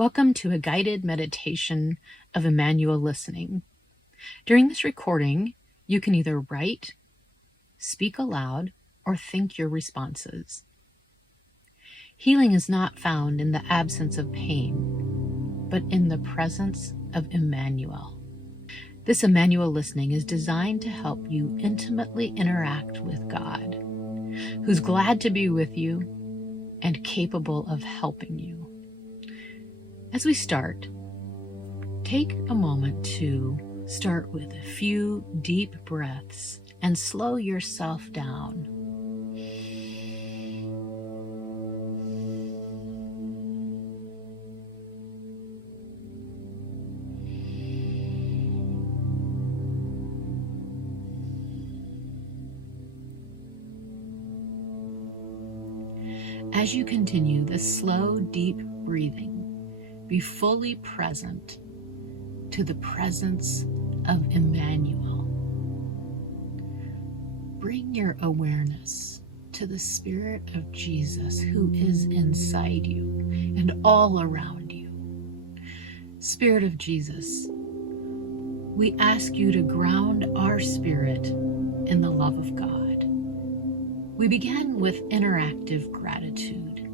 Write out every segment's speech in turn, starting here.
Welcome to a guided meditation of Immanuel Listening. During this recording, you can either write, speak aloud, or think your responses. Healing is not found in the absence of pain, but in the presence of Immanuel. This Immanuel Listening is designed to help you intimately interact with God, who's glad to be with you and capable of helping you. As we start, take a moment to start with a few deep breaths and slow yourself down. As you continue this slow, deep breathing, be fully present to the presence of Immanuel. Bring your awareness to the Spirit of Jesus who is inside you and all around you. Spirit of Jesus, we ask you to ground our spirit in the love of God. We begin with interactive gratitude.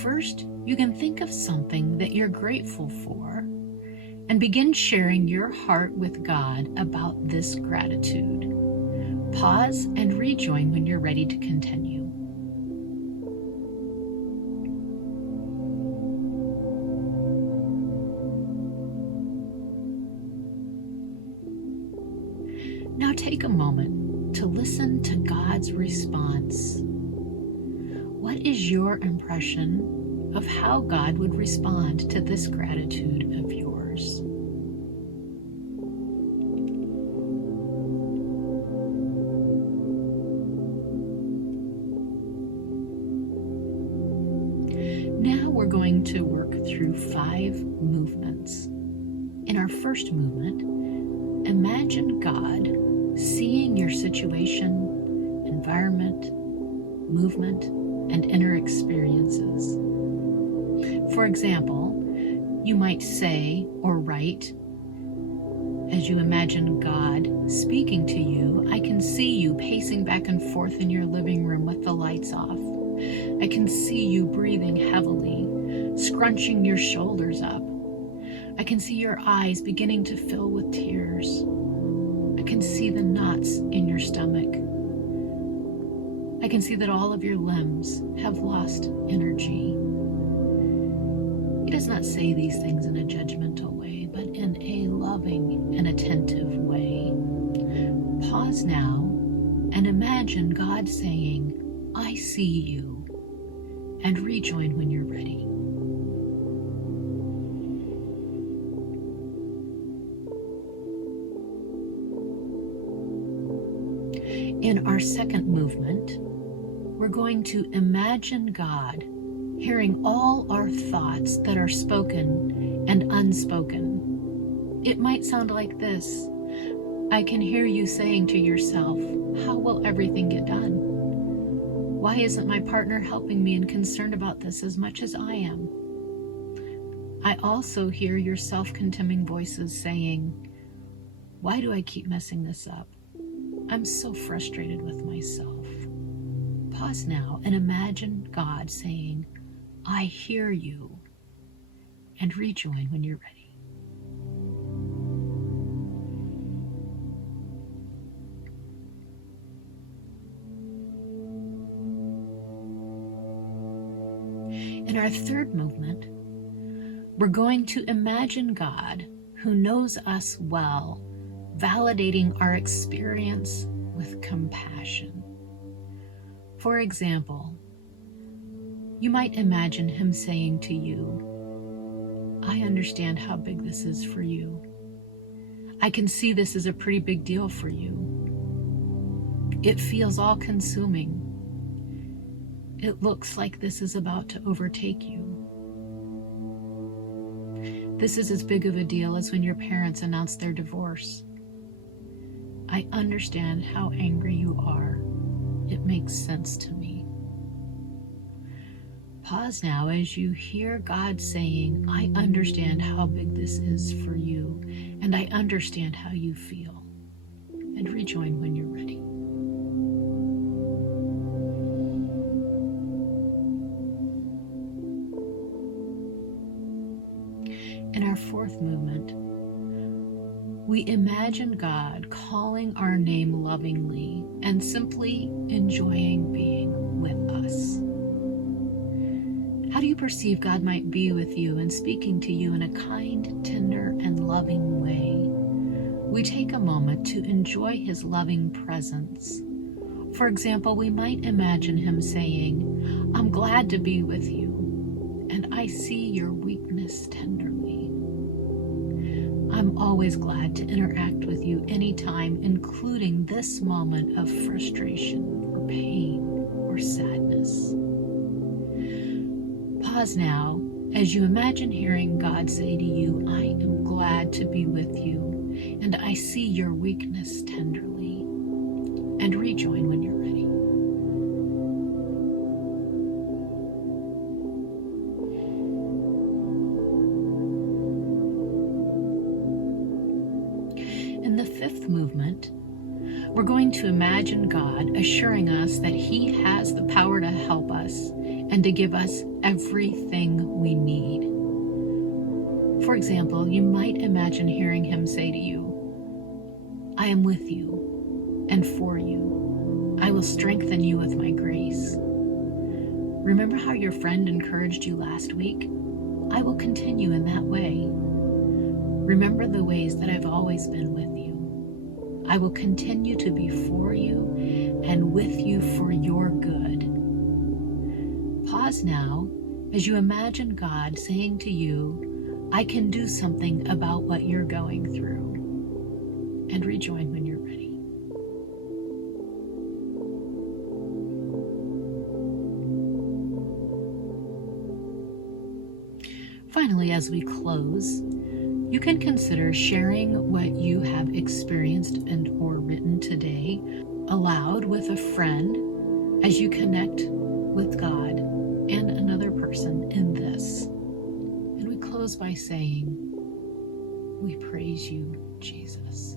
First, you can think of something that you're grateful for and begin sharing your heart with God about this gratitude. Pause and rejoin when you're ready to continue. Now take a moment to listen to God's response. What is your impression of how God would respond to this gratitude of yours? Now we're going to work through 5 movements. In our first movement, imagine God seeing your situation, environment, movement, and inner experiences. For example, you might say or write, as you imagine God speaking to you, I can see you pacing back and forth in your living room with the lights off. I can see you breathing heavily, scrunching your shoulders up. I can see your eyes beginning to fill with tears. I can see the knots in your stomach. I can see that all of your limbs have lost energy. He does not say these things in a judgmental way, but in a loving and attentive way. Pause now and imagine God saying, I see you, and rejoin when you're ready. In our second movement, we're going to imagine God hearing all our thoughts that are spoken and unspoken. It might sound like this. I can hear you saying to yourself, how will everything get done? Why isn't my partner helping me and concerned about this as much as I am? I also hear your self-condemning voices saying, why do I keep messing this up? I'm so frustrated with myself. Pause now and imagine God saying, I hear you, and rejoin when you're ready. In our third movement, we're going to imagine God, who knows us well, validating our experience with compassion. For example, you might imagine him saying to you, I understand how big this is for you. I can see this is a pretty big deal for you. It feels all-consuming. It looks like this is about to overtake you. This is as big of a deal as when your parents announced their divorce. I understand how angry you are. It makes sense to me. Pause now as you hear God saying, I understand how big this is for you, and I understand how you feel. And rejoin when you're ready. In our fourth movement, we imagine God calling our name lovingly and simply enjoying being with us. How do you perceive God might be with you and speaking to you in a kind, tender, and loving way? We take a moment to enjoy His loving presence. For example, we might imagine Him saying, I'm glad to be with you, and I see your weakness tenderly. I'm always glad to interact with you anytime, including this moment of frustration or pain or sadness. Pause now as you imagine hearing God say to you, I am glad to be with you, and I see your weakness tenderly. And rejoin when you're ready. In the fifth movement, we're going to imagine God assuring us that He has the power to help us and to give us everything we need. For example, you might imagine hearing Him say to you, I am with you and for you. I will strengthen you with my grace. Remember how your friend encouraged you last week? I will continue in that way. Remember the ways that I've always been with you. I will continue to be for you and with you for your good. Pause now as you imagine God saying to you, I can do something about what you're going through. And rejoin when you're ready. Finally, as we close, you can consider sharing what you have experienced and or written today aloud with a friend as you connect with God and another person in this. And we close by saying, we praise you, Jesus.